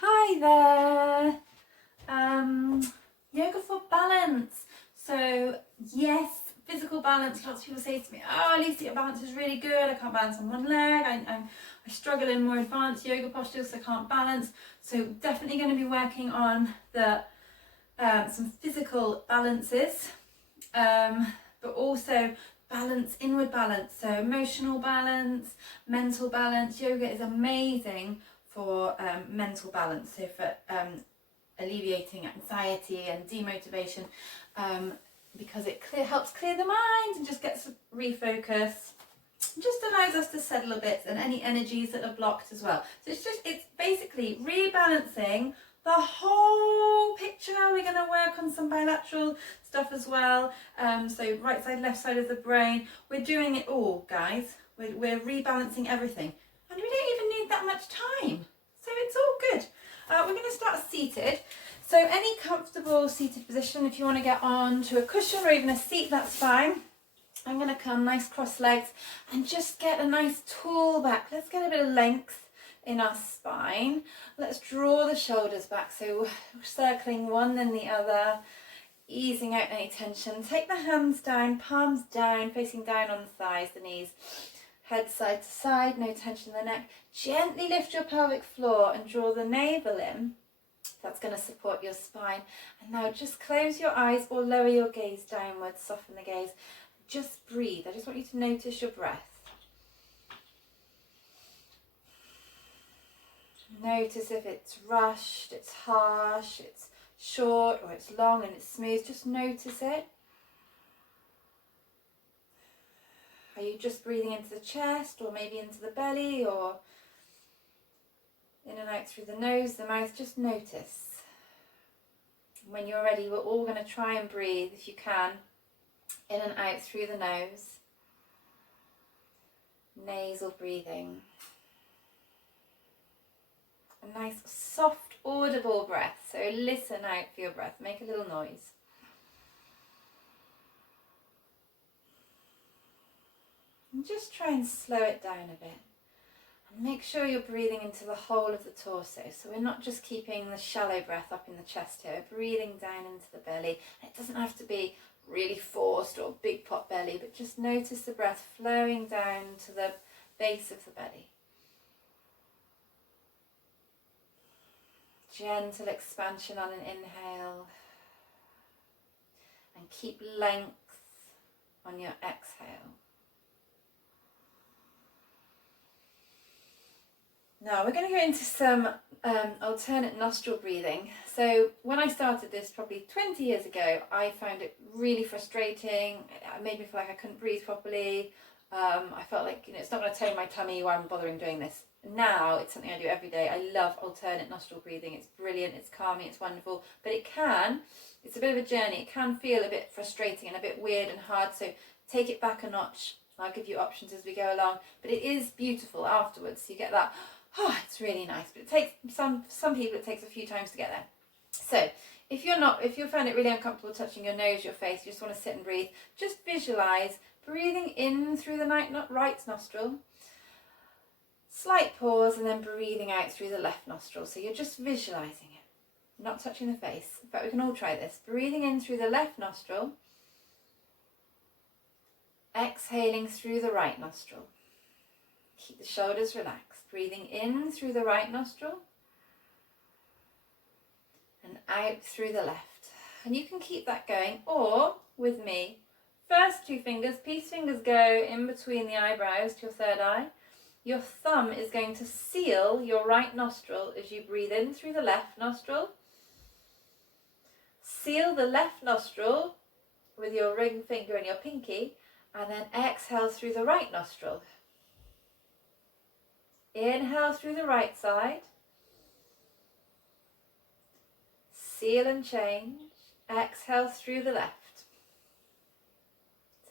Hi there! Yoga for balance. So yes, physical balance. Lots of people say to me, "Oh, Lisa, your balance is really good. I can't balance on one leg. I struggle in more advanced yoga postures, so I can't balance." So definitely going to be working on the some physical balances, but also balance, inward balance. So emotional balance, mental balance. Yoga is amazing for mental balance, so for alleviating anxiety and demotivation, because it helps clear the mind and just gets refocused. Just allows us to settle a bit and any energies that are blocked as well. So it's basically rebalancing the whole picture. We're going to work on some bilateral stuff as well. So right side, left side of the brain. We're doing it all, guys. We're rebalancing everything. And we don't even need that much time. So it's all good. We're going to start seated. So any comfortable seated position. If you want to get on to a cushion or even a seat, that's fine. I'm going to come nice cross legs and just get a nice tall back. Let's get a bit of length in our spine. Let's draw the shoulders back. So we're circling one then the other, easing out any tension. Take the hands down, palms down, facing down on the thighs, the knees. Head side to side, no tension in the neck. Gently lift your pelvic floor and draw the navel in. That's going to support your spine. And now just close your eyes or lower your gaze downwards, soften the gaze. Just breathe. I just want you to notice your breath. Notice if it's rushed, it's harsh, it's short, or it's long and it's smooth. Just notice it. Are you just breathing into the chest or maybe into the belly or in and out through the nose, the mouth? Just notice. When you're ready, we're all going to try and breathe, if you can, in and out through the nose. Nasal breathing. A nice, soft, audible breath. So listen out for your breath. Make a little noise. And just try and slow it down a bit. And make sure you're breathing into the whole of the torso. So we're not just keeping the shallow breath up in the chest here. We're breathing down into the belly. And it doesn't have to be really forced or big pot belly, but just notice the breath flowing down to the base of the belly. Gentle expansion on an inhale. And keep length on your exhale. Now we're going to go into some alternate nostril breathing. So when I started this probably 20 years ago, I found it really frustrating. It made me feel like I couldn't breathe properly. I felt like, it's not going to tone my tummy, why I'm bothering doing this. Now it's something I do every day. I love alternate nostril breathing. It's brilliant, it's calming, it's wonderful. But it's a bit of a journey. It can feel a bit frustrating and a bit weird and hard. So take it back a notch. I'll give you options as we go along. But it is beautiful afterwards. You get that, it's really nice. But it takes some people, it takes a few times to get there. So if you find it really uncomfortable touching your nose, your face, you just want to sit and breathe, just visualize breathing in through the right nostril, slight pause, and then breathing out through the left nostril. So you're just visualizing it, not touching the face. In fact, we can all try this. Breathing in through the left nostril, exhaling through the right nostril. Keep the shoulders relaxed. Breathing in through the right nostril and out through the left. And you can keep that going, or with me, first two fingers, peace fingers go in between the eyebrows to your third eye. Your thumb is going to seal your right nostril as you breathe in through the left nostril. Seal the left nostril with your ring finger and your pinky, and then exhale through the right nostril. Inhale through the right side. Seal and change. Exhale through the left.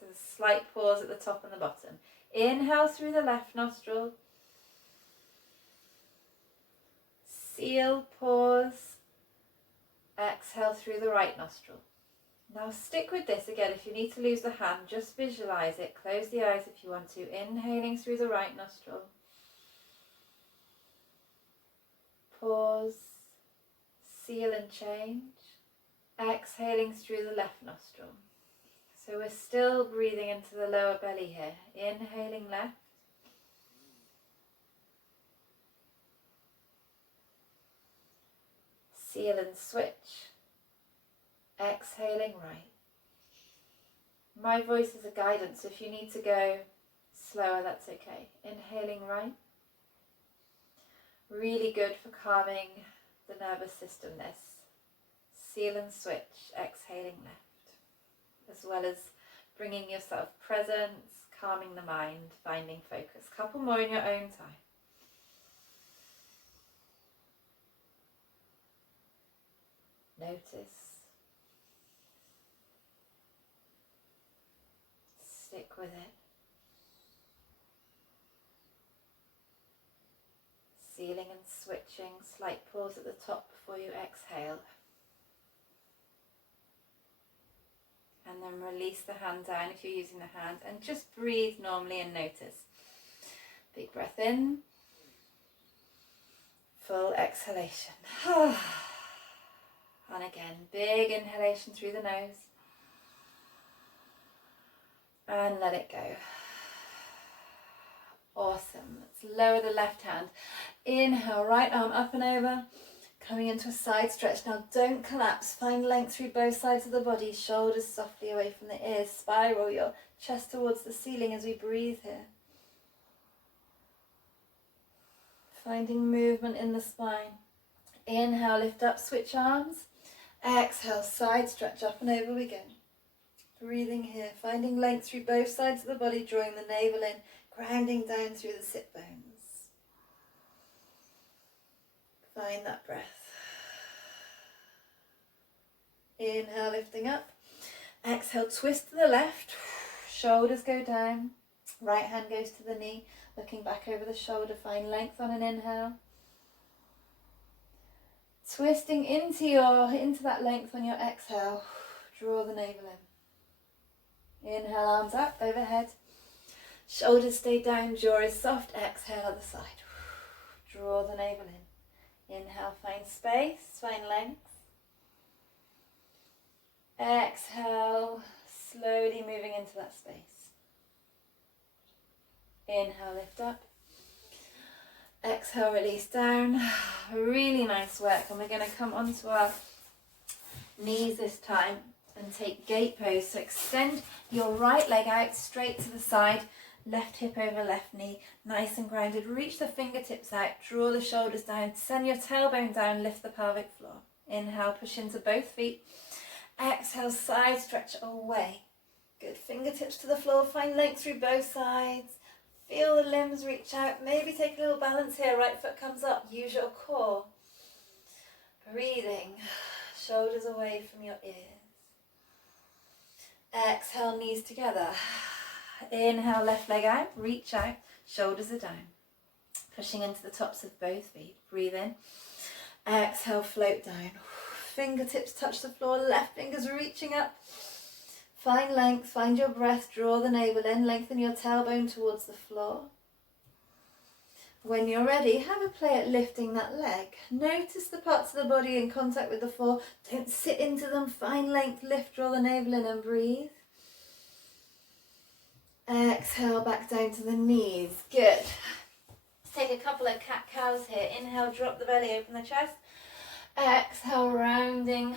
So a slight pause at the top and the bottom. Inhale through the left nostril. Seal, pause. Exhale through the right nostril. Now stick with this again. If you need to lose the hand, just visualize it. Close the eyes if you want to. Inhaling through the right nostril. Pause. seal and change. Exhaling through the left nostril. So we're still breathing into the lower belly here. Inhaling left. Seal and switch. Exhaling right. My voice is a guidance. If you need to go slower, that's okay. Inhaling right. Really good for calming the nervous system, this. Seal and switch, exhaling left. As well as bringing yourself presence, calming the mind, finding focus. Couple more in your own time. Notice. Stick with it. Sealing and switching, slight pause at the top before you exhale. And then release the hand down if you're using the hand, and just breathe normally and notice. Big breath in. Full exhalation. And again, big inhalation through the nose. And let it go. Awesome. Let's lower the left hand. Inhale, right arm up and over. Coming into a side stretch. Now don't collapse. Find length through both sides of the body. Shoulders softly away from the ears. Spiral your chest towards the ceiling as we breathe here. Finding movement in the spine. Inhale, lift up, switch arms. Exhale, side stretch, up and over we go. Breathing here, finding length through both sides of the body, drawing the navel in, grounding down through the sit bones. Find that breath. Inhale, lifting up. Exhale, twist to the left. Shoulders go down. Right hand goes to the knee, looking back over the shoulder. Find length on an inhale. Twisting into that length on your exhale. Draw the navel in. Inhale, arms up, overhead. Shoulders stay down, jaw is soft. Exhale, other side. Draw the navel in. Inhale, find space, find length. Exhale, slowly moving into that space. Inhale, lift up. Exhale, release down. Really nice work. And we're going to come onto our knees this time and take gate pose. So extend your right leg out straight to the side. Left hip over left knee. Nice and grounded. Reach the fingertips out. Draw the shoulders down. Send your tailbone down. Lift the pelvic floor. Inhale, push into both feet. Exhale, side stretch away. Good. Fingertips to the floor. Find length through both sides. Feel the limbs reach out. Maybe take a little balance here. Right foot comes up. Use your core. Breathing. Shoulders away from your ears. Exhale, knees together. Inhale, left leg out. Reach out. Shoulders are down. Pushing into the tops of both feet. Breathe in. Exhale, float down. Fingertips touch the floor. Left fingers reaching up. Find length, find your breath, draw the navel in, lengthen your tailbone towards the floor. When you're ready, have a play at lifting that leg. Notice the parts of the body in contact with the floor. Don't sit into them, find length, lift, draw the navel in and breathe. Exhale, back down to the knees. Good. Let's take a couple of cat-cows here. Inhale, drop the belly, open the chest. Exhale, rounding.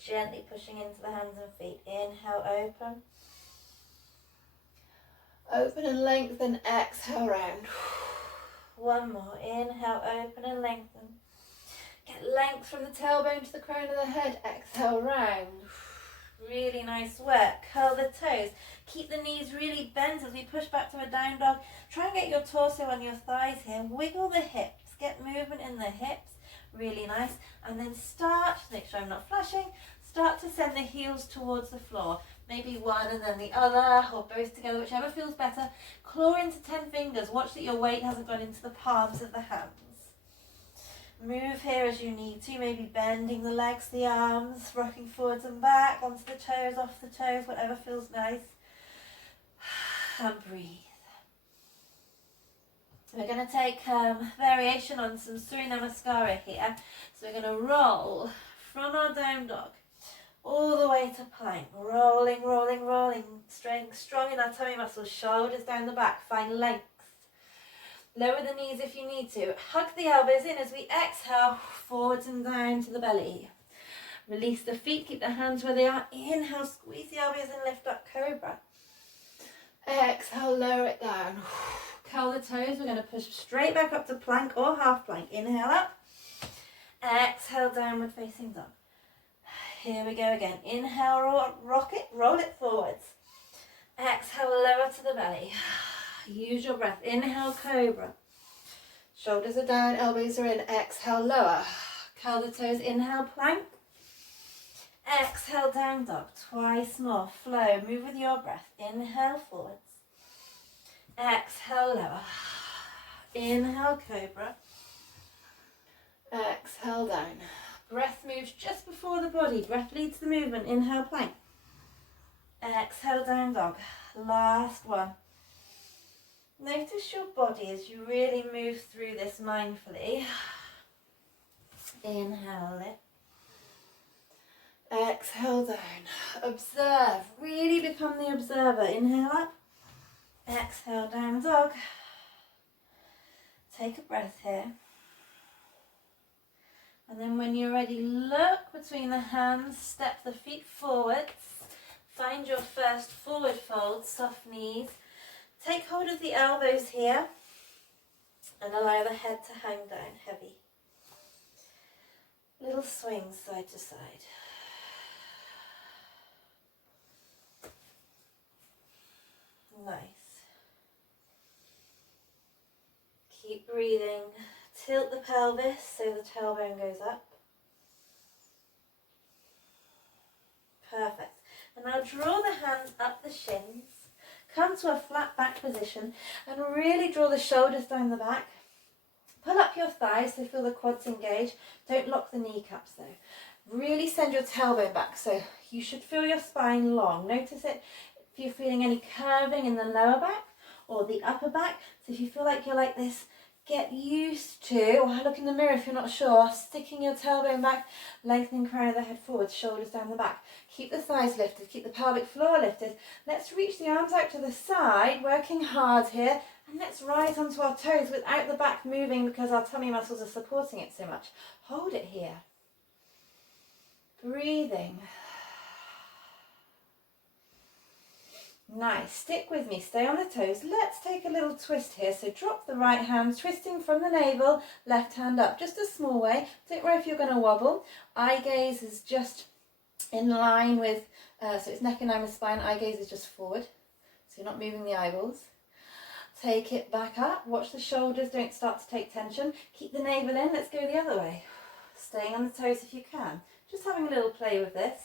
Gently pushing into the hands and feet. Inhale, open. Open and lengthen. Exhale, round. One more. Inhale, open and lengthen. Get length from the tailbone to the crown of the head. Exhale, round. Really nice work. Curl the toes. Keep the knees really bent as we push back to a down dog. Try and get your torso on your thighs here. Wiggle the hips. Get movement in the hips. Really nice. And then start, make sure I'm not flashing, start to send the heels towards the floor. Maybe one and then the other, or both together, whichever feels better. Claw into 10 fingers. Watch that your weight hasn't gone into the palms of the hands. Move here as you need to, maybe bending the legs, the arms, rocking forwards and back, onto the toes, off the toes, whatever feels nice. And breathe. We're going to take variation on some Surya Namaskara here. So we're going to roll from our down dog all the way to plank. Rolling, rolling, rolling. Staying strong in our tummy muscles. Shoulders down the back. Find length. Lower the knees if you need to. Hug the elbows in as we exhale. Forwards and down to the belly. Release the feet. Keep the hands where they are. Inhale. Squeeze the elbows and lift up. Cobra. Exhale. Lower it down. Curl the toes. We're going to push straight back up to plank or half plank. Inhale up. Exhale, downward facing dog. Here we go again. Inhale, rock it, roll it forwards. Exhale, lower to the belly. Use your breath. Inhale, cobra. Shoulders are down, elbows are in. Exhale, lower. Curl the toes. Inhale, plank. Exhale, down dog. Twice more. Flow. Move with your breath. Inhale, forwards. Exhale, lower. Inhale, cobra. Exhale, down. Breath moves just before the body. Breath leads the movement. Inhale, plank. Exhale, down dog. Last one. Notice your body as you really move through this mindfully. Inhale, lift. Exhale, down. Observe. Really become the observer. Inhale up. Exhale, down dog. Take a breath here. And then when you're ready, look between the hands, step the feet forwards. Find your first forward fold, soft knees. Take hold of the elbows here and allow the head to hang down heavy. Little swings side to side. Nice. Keep breathing. Tilt the pelvis so the tailbone goes up. Perfect. And now draw the hands up the shins. Come to a flat back position and really draw the shoulders down the back. Pull up your thighs so feel the quads engage. Don't lock the kneecaps though. Really send your tailbone back so you should feel your spine long. Notice it if you're feeling any curving in the lower back or the upper back. So if you feel like you're like this, get used to, or look in the mirror if you're not sure, sticking your tailbone back, lengthening crown of the head forward, shoulders down the back. Keep the thighs lifted, keep the pelvic floor lifted. Let's reach the arms out to the side, working hard here, and let's rise onto our toes without the back moving because our tummy muscles are supporting it so much. Hold it here. Breathing. Nice. Stick with me. Stay on the toes. Let's take a little twist here. So drop the right hand, twisting from the navel, left hand up. Just a small way. Don't worry if you're going to wobble. Eye gaze is just in line with, so it's neck in line with spine. Eye gaze is just forward. So you're not moving the eyeballs. Take it back up. Watch the shoulders. Don't start to take tension. Keep the navel in. Let's go the other way. Staying on the toes if you can. Just having a little play with this.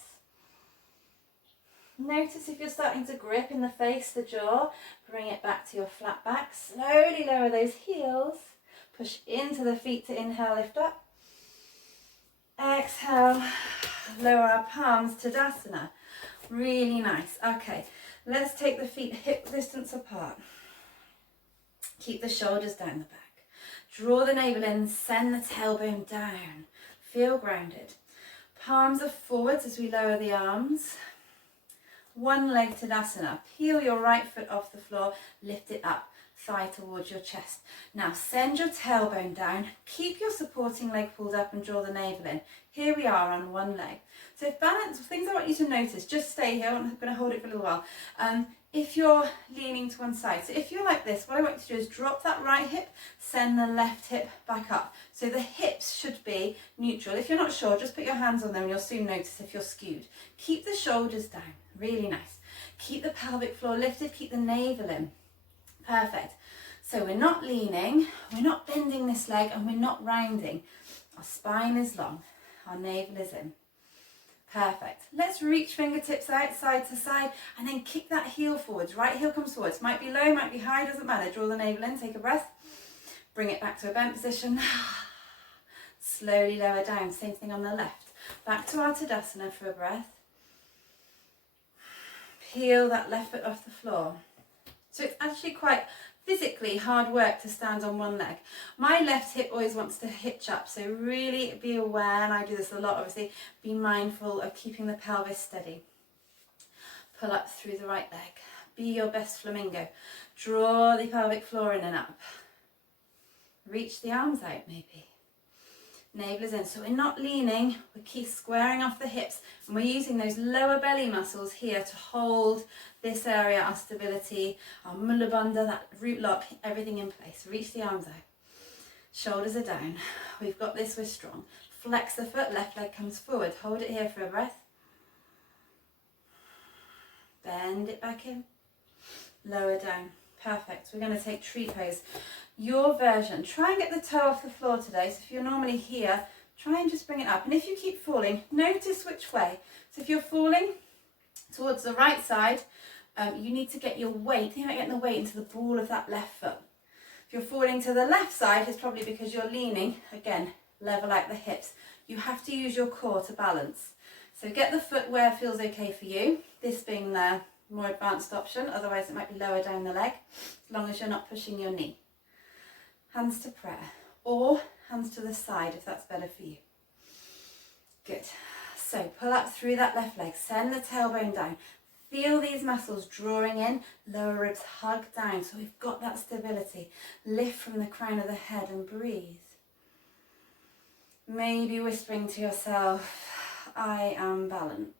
Notice if you're starting to grip in the face, the jaw, bring it back to your flat back. Slowly lower those heels. Push into the feet to inhale, lift up. Exhale, lower our palms to Tadasana. Really nice. Okay, let's take the feet hip distance apart. Keep the shoulders down the back. Draw the navel in, send the tailbone down. Feel grounded. Palms are forwards as we lower the arms. One leg Tadasana. Peel your right foot off the floor, lift it up, thigh towards your chest. Now send your tailbone down, keep your supporting leg pulled up and draw the navel in. Here we are on one leg. So if balance, things I want you to notice, just stay here, I'm going to hold it for a little while. If you're leaning to one side, so if you're like this, what I want you to do is drop that right hip, send the left hip back up. So the hips should be neutral. If you're not sure, just put your hands on them and you'll soon notice if you're skewed. Keep the shoulders down, really nice. Keep the pelvic floor lifted, keep the navel in. Perfect. So we're not leaning, we're not bending this leg, and we're not rounding. Our spine is long, our navel is in. Perfect. Let's reach fingertips out side to side and then kick that heel forwards. Right heel comes forwards. Might be low, might be high, doesn't matter. Draw the navel in, take a breath. Bring it back to a bent position. Slowly lower down. Same thing on the left. Back to our Tadasana for a breath. Peel that left foot off the floor. So it's actually quite physically hard work to stand on one leg. My left hip always wants to hitch up, so really be aware, and I do this a lot obviously, be mindful of keeping the pelvis steady. Pull up through the right leg. Be your best flamingo. Draw the pelvic floor in and up. Reach the arms out maybe. Navel is in. So we're not leaning, we keep squaring off the hips, and we're using those lower belly muscles here to hold this area, our stability, our mula bandha, that root lock, everything in place. Reach the arms out. Shoulders are down. We've got this, we're strong. Flex the foot, left leg comes forward. Hold it here for a breath. Bend it back in. Lower down. Perfect. We're going to take tree pose. Your version. Try and get the toe off the floor today. So if you're normally here, try and just bring it up. And if you keep falling, notice which way. So if you're falling towards the right side, you need to get your weight. Think about getting the weight into the ball of that left foot. If you're falling to the left side, it's probably because you're leaning. Again, level out the hips. You have to use your core to balance. So get the foot where it feels okay for you. This being the more advanced option. Otherwise, it might be lower down the leg, as long as you're not pushing your knee. Hands to prayer, or hands to the side if that's better for you. Good. So pull up through that left leg. Send the tailbone down. Feel these muscles drawing in, lower ribs hug down, so we've got that stability. Lift from the crown of the head and breathe. Maybe whispering to yourself, I am balanced.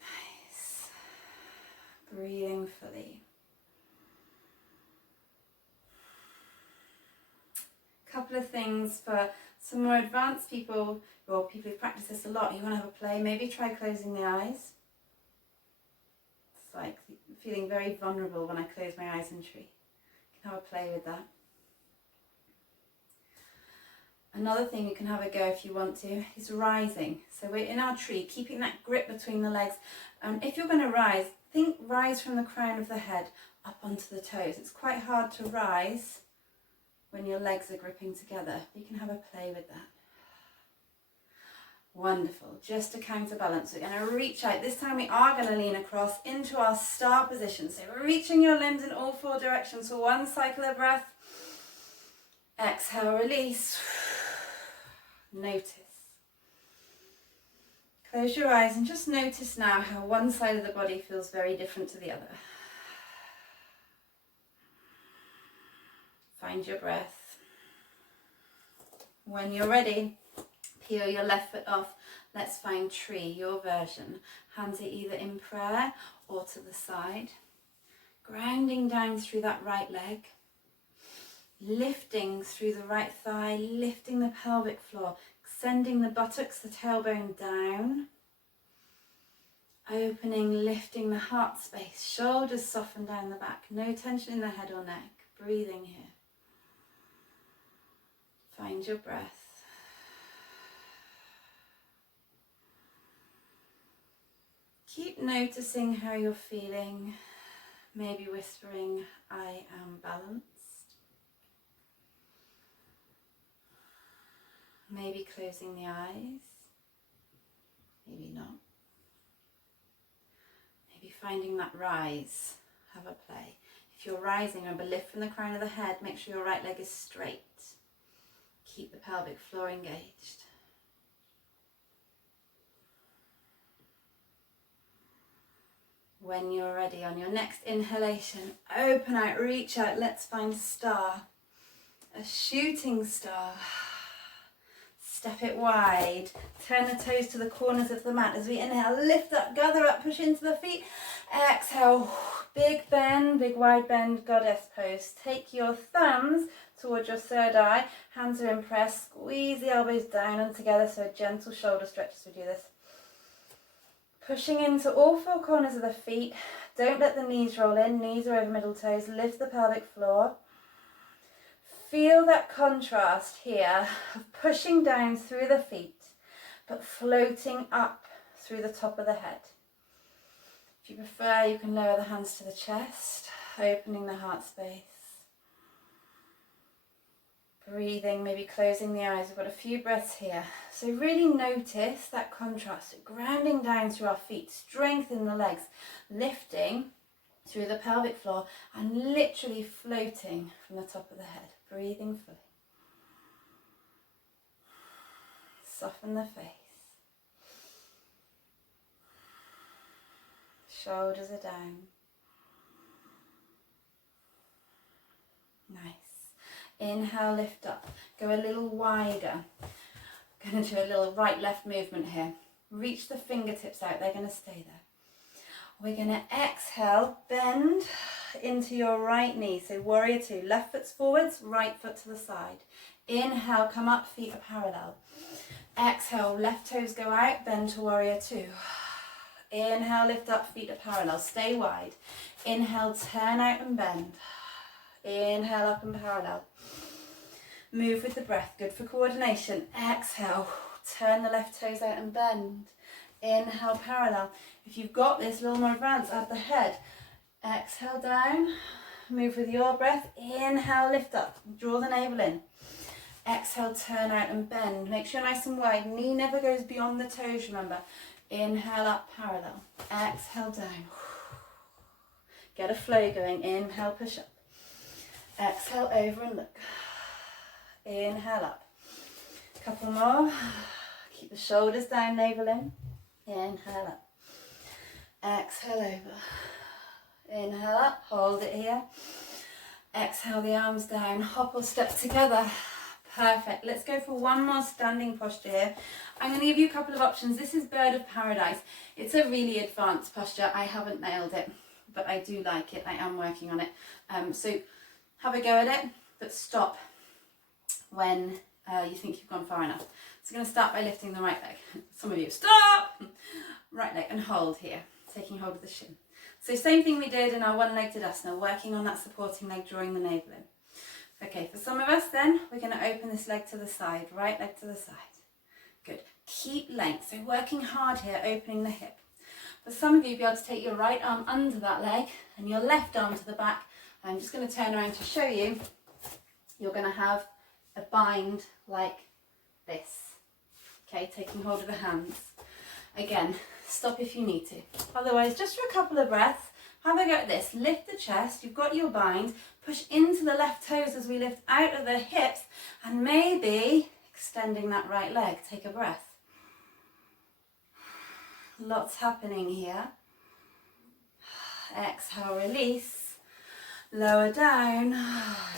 Nice. Breathing fully. Couple of things for some more advanced people, or people who've practiced this a lot. You want to have a play, maybe try closing the eyes. It's like feeling very vulnerable when I close my eyes in tree. You can have a play with that. Another thing you can have a go if you want to is rising. So we're in our tree, keeping that grip between the legs. If you're going to rise, think rise from the crown of the head up onto the toes. It's quite hard to rise when your legs are gripping together. You can have a play with that. Wonderful. Just to counterbalance, we're going to reach out. This time we are going to lean across into our star position. So we're reaching your limbs in all four directions for one cycle of breath. Exhale, release. Notice. Close your eyes and just notice now how one side of the body feels very different to the other. Find your breath. When you're ready, peel your left foot off. Let's find tree, your version. Hands are either in prayer or to the side. Grounding down through that right leg. Lifting through the right thigh, lifting the pelvic floor, extending the buttocks, the tailbone down. Opening, lifting the heart space, shoulders soften down the back, no tension in the head or neck. Breathing here. Find your breath. Keep noticing how you're feeling, maybe whispering, I am balanced. Maybe closing the eyes, maybe not. Maybe finding that rise, have a play. If you're rising, remember, lift from the crown of the head, make sure your right leg is straight. Keep the pelvic floor engaged. When you're ready, on your next inhalation, open out, reach out, let's find star. A shooting star. Step it wide. Turn the toes to the corners of the mat. As we inhale, lift up, gather up, push into the feet. Exhale, big bend, big wide bend, goddess pose. Take your thumbs towards your third eye. Hands are in prayer. Squeeze the elbows down and together, so a gentle shoulder stretch as we do this. Pushing into all four corners of the feet. Don't let the knees roll in. Knees are over middle toes. Lift the pelvic floor. Feel that contrast here of pushing down through the feet, but floating up through the top of the head. If you prefer, you can lower the hands to the chest, opening the heart space. Breathing, maybe closing the eyes. We've got a few breaths here. So really notice that contrast, grounding down through our feet, strengthen the legs, lifting through the pelvic floor and literally floating from the top of the head, breathing fully. Soften the face. Shoulders are down. Nice. Inhale, lift up. Go a little wider. I'm going to do a little right-left movement here. Reach the fingertips out. They're going to stay there. We're going to exhale, bend into your right knee. So warrior two. Left foot's forwards, right foot to the side. Inhale, come up, feet are parallel. Exhale, left toes go out, bend to warrior two. Inhale, lift up, feet are parallel. Stay wide. Inhale, turn out and bend. Inhale, up and parallel. Move with the breath, good for coordination. Exhale, turn the left toes out and bend. Inhale, parallel. If you've got this, a little more advanced, add the head. Exhale, down. Move with your breath. Inhale, lift up. Draw the navel in. Exhale, turn out and bend. Make sure you're nice and wide. Knee never goes beyond the toes, remember. Inhale, up, parallel. Exhale, down. Get a flow going. Inhale, push up. Exhale, over and look. Inhale, up. Couple more. Keep the shoulders down, navel in. Inhale, up. Exhale, over. Inhale up, hold it here. Exhale the arms down, hop or step together. Perfect. Let's go for one more standing posture here. I'm going to give you a couple of options. This is Bird of Paradise. It's a really advanced posture. I haven't nailed it, but I do like it. I am working on it. So have a go at it, but stop when you think you've gone far enough. So I'm going to start by lifting the right leg. Some of you, stop! Right leg and hold here, taking hold of the shin. So same thing we did in our one-legged asana, working on that supporting leg, drawing the navel in. Okay, for some of us then, we're going to open this leg to the side, right leg to the side. Good. Keep length, so working hard here, opening the hip. For some of you, be able to take your right arm under that leg and your left arm to the back. I'm just going to turn around to show you. You're going to have a bind like this. Okay, taking hold of the hands. Again, stop if you need to. Otherwise, just for a couple of breaths, have a go at this. Lift the chest, you've got your bind, push into the left toes as we lift out of the hips, and maybe extending that right leg. Take a breath. Lots happening here. Exhale, release. Lower down.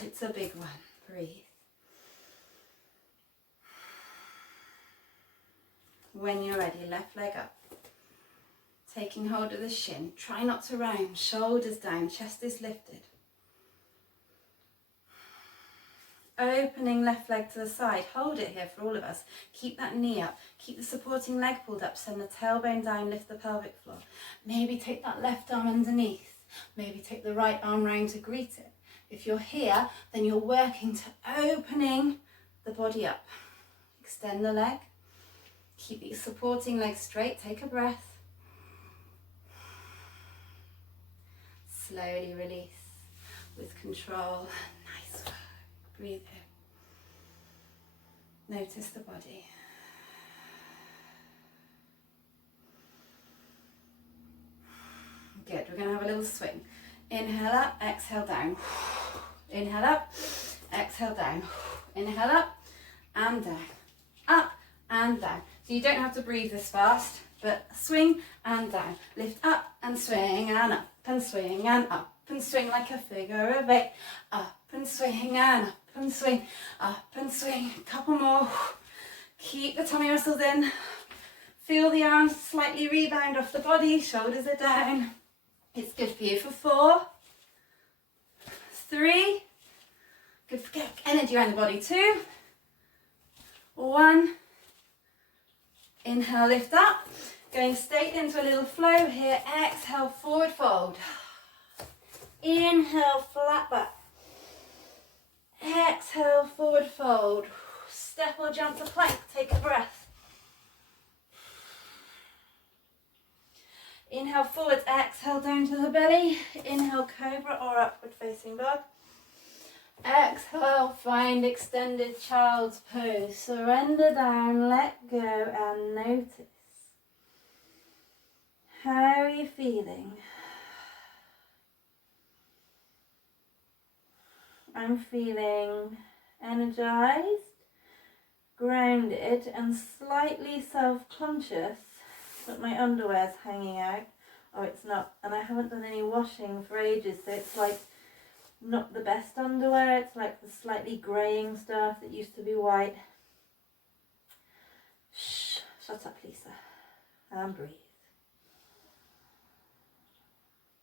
It's a big one. Breathe. When you're ready, left leg up. Taking hold of the shin. Try not to round. Shoulders down. Chest is lifted. Opening left leg to the side. Hold it here for all of us. Keep that knee up. Keep the supporting leg pulled up. Send the tailbone down. Lift the pelvic floor. Maybe take that left arm underneath. Maybe take the right arm round to greet it. If you're here, then you're working to opening the body up. Extend the leg. Keep the supporting leg straight. Take a breath. Slowly release with control. Nice work. Breathe in. Notice the body. Good. We're going to have a little swing. Inhale up, exhale down. Inhale up, exhale down. Inhale up and down. Up and down. So you don't have to breathe this fast, but swing and down. Lift up and swing and up and swing and up and swing like a figure of eight. Up and swing and up and swing, up and swing. A couple more. Keep the tummy muscles in. Feel the arms slightly rebound off the body. Shoulders are down. It's good for you for 4, 3. Good for get energy around the body. 2, 1. Inhale, lift up. Going straight into a little flow here. Exhale, forward fold. Inhale, flat back. Exhale, forward fold. Step or jump to plank. Take a breath. Inhale, forwards. Exhale, down to the belly. Inhale, cobra or upward facing dog. Exhale, find extended child's pose. Surrender down, let go, and notice. How are you feeling? I'm feeling energized, grounded, and slightly self-conscious that my underwear's hanging out. Oh, it's not. And I haven't done any washing for ages, so it's like not the best underwear. It's like the slightly greying stuff that used to be white. Shh, shut up, Lisa. And breathe.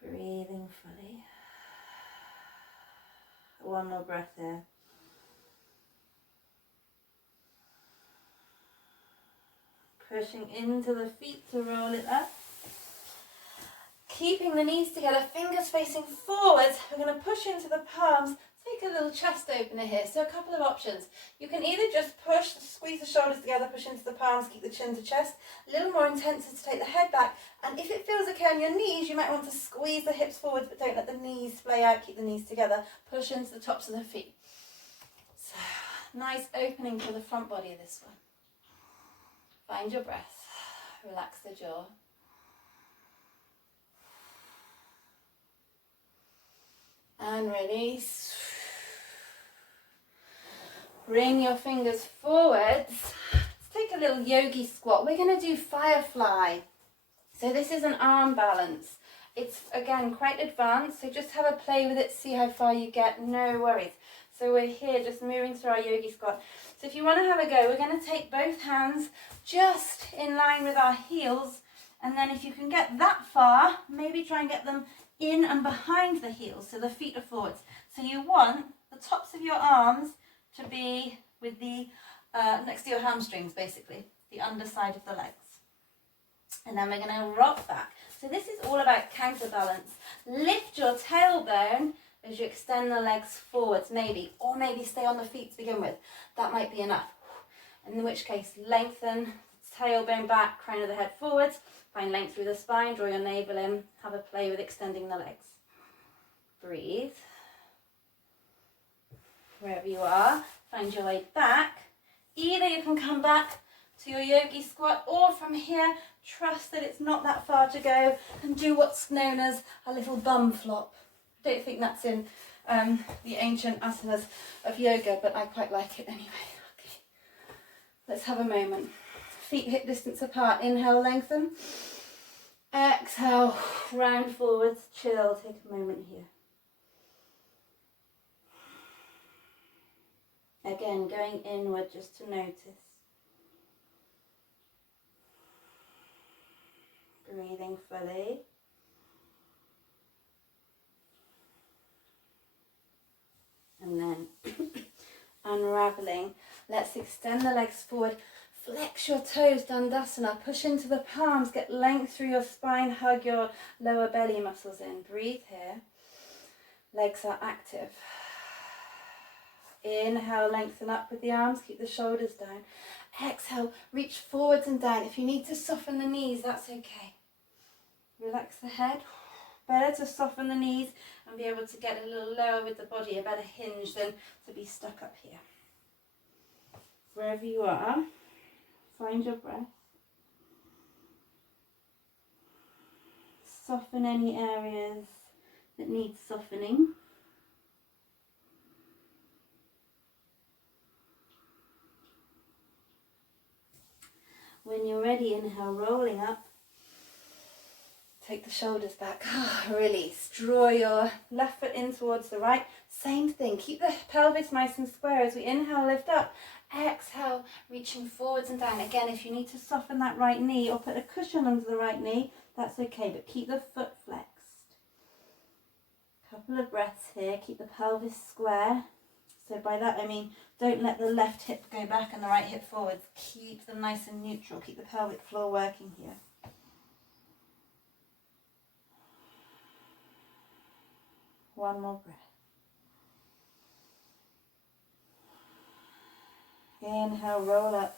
Breathing fully. One more breath here. Pushing into the feet to roll it up. Keeping the knees together, fingers facing forwards. We're going to push into the palms. Take a little chest opener here. So a couple of options. You can either just push, squeeze the shoulders together, push into the palms, keep the chin to chest. A little more intense is to take the head back. And if it feels okay on your knees, you might want to squeeze the hips forwards, but don't let the knees splay out. Keep the knees together. Push into the tops of the feet. So nice opening for the front body of this one. Find your breath. Relax the jaw. And release. Bring your fingers forwards. Let's take a little yogi squat. We're going to do firefly. So this is an arm balance. It's, again, quite advanced, so just have a play with it, see how far you get, no worries. So we're here just moving through our yogi squat. So if you want to have a go, we're going to take both hands just in line with our heels, and then if you can get that far, maybe try and get them in and behind the heels, so the feet are forwards. So you want the tops of your arms to be with the next to your hamstrings, basically, the underside of the legs. And then we're going to rock back. So this is all about counterbalance. Lift your tailbone as you extend the legs forwards, maybe, or maybe stay on the feet to begin with. That might be enough. In which case, lengthen, tailbone back, crown of the head forwards. Find length through the spine, draw your navel in, have a play with extending the legs. Breathe. Wherever you are, find your way back. Either you can come back to your yogi squat, or from here, trust that it's not that far to go and do what's known as a little bum flop. I don't think that's in the ancient asanas of yoga, but I quite like it anyway. Okay. Let's have a moment. Feet hip distance apart. Inhale, lengthen. Exhale, round forwards, chill. Take a moment here. Again, going inward just to notice. Breathing fully. And then unraveling. Let's extend the legs forward. Flex your toes, Dandasana. Push into the palms. Get length through your spine. Hug your lower belly muscles in. Breathe here. Legs are active. Inhale, lengthen up with the arms. Keep the shoulders down. Exhale, reach forwards and down. If you need to soften the knees, that's okay. Relax the head. Better to soften the knees and be able to get a little lower with the body, a better hinge than to be stuck up here. Wherever you are, find your breath. Soften any areas that need softening. When you're ready, inhale, rolling up. Take the shoulders back. Release. Draw your left foot in towards the right. Same thing. Keep the pelvis nice and square as we inhale, lift up. Exhale, reaching forwards and down. Again, if you need to soften that right knee or put a cushion under the right knee, that's okay, but keep the foot flexed. Couple of breaths here. Keep the pelvis square. So by that I mean don't let the left hip go back and the right hip forwards. Keep them nice and neutral. Keep the pelvic floor working here. One more breath. Inhale, roll up.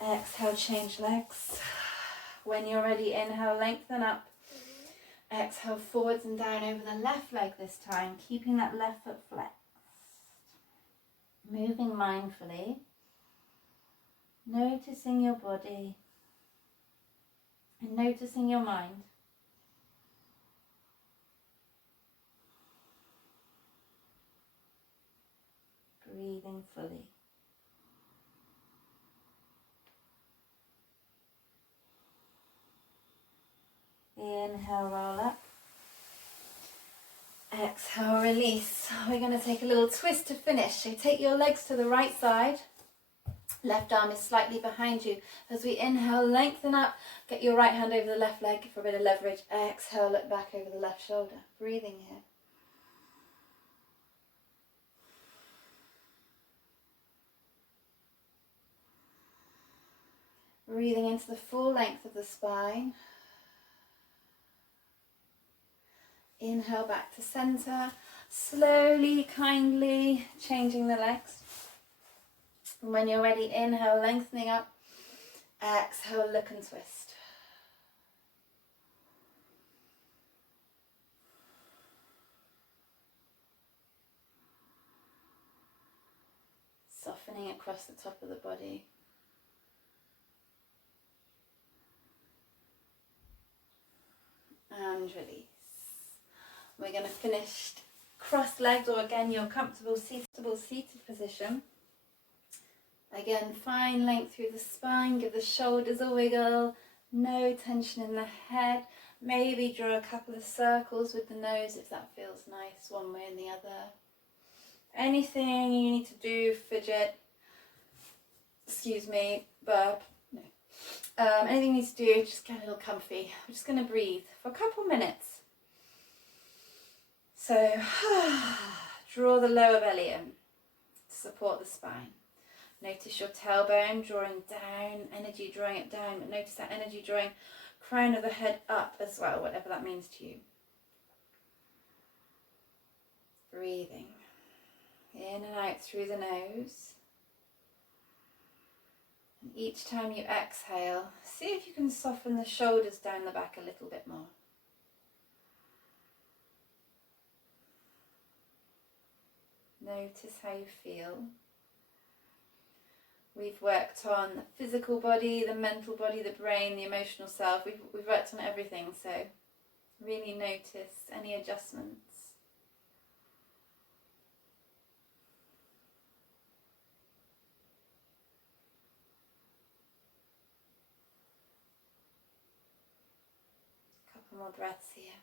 Exhale, change legs. When you're ready, inhale, lengthen up. Exhale, forwards and down over the left leg this time, keeping that left foot flexed. Moving mindfully. Noticing your body. And noticing your mind. breathing fully. Inhale, roll up. Exhale, release. We're going to take a little twist to finish. So take your legs to the right side. Left arm is slightly behind you. As we inhale, lengthen up. Get your right hand over the left leg for a bit of leverage. Exhale, look back over the left shoulder. Breathing here. Breathing into the full length of the spine. Inhale back to center. Slowly, kindly changing the legs. And when you're ready, inhale, lengthening up. Exhale, look and twist. Softening across the top of the body. And release. We're going to finish cross-legged, or again your comfortable seated position. Again, fine length through the spine, give the shoulders a wiggle, no tension in the head. Maybe draw a couple of circles with the nose if that feels nice, one way and the other. Anything you need to do, fidget, burp, no. Anything you need to do, just get a little comfy. We're just going to breathe for a couple minutes. So, draw the lower belly in to support the spine. Notice your tailbone drawing down, energy drawing it down, but notice that energy drawing crown of the head up as well, whatever that means to you. Breathing in and out through the nose. And each time you exhale, see if you can soften the shoulders down the back a little bit more. Notice how you feel. We've worked on the physical body, the mental body, the brain, the emotional self. We've worked on everything, so really notice any adjustments. A couple more breaths here.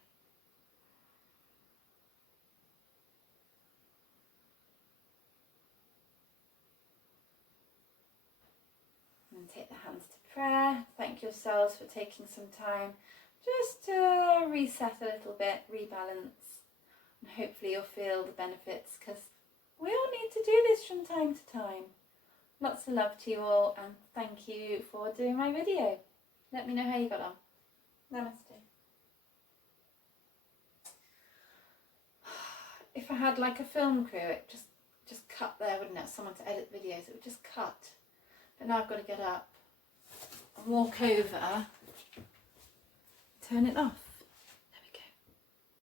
And take the hands to prayer. Thank yourselves for taking some time just to reset a little bit, rebalance, and hopefully you'll feel the benefits, because we all need to do this from time to time. Lots of love to you all, and thank you for doing my video. Let me know how you got on. Namaste. If I had like a film crew, it just cut there, wouldn't it? Someone to edit videos, it would just cut. But now I've got to get up and walk over, turn it off.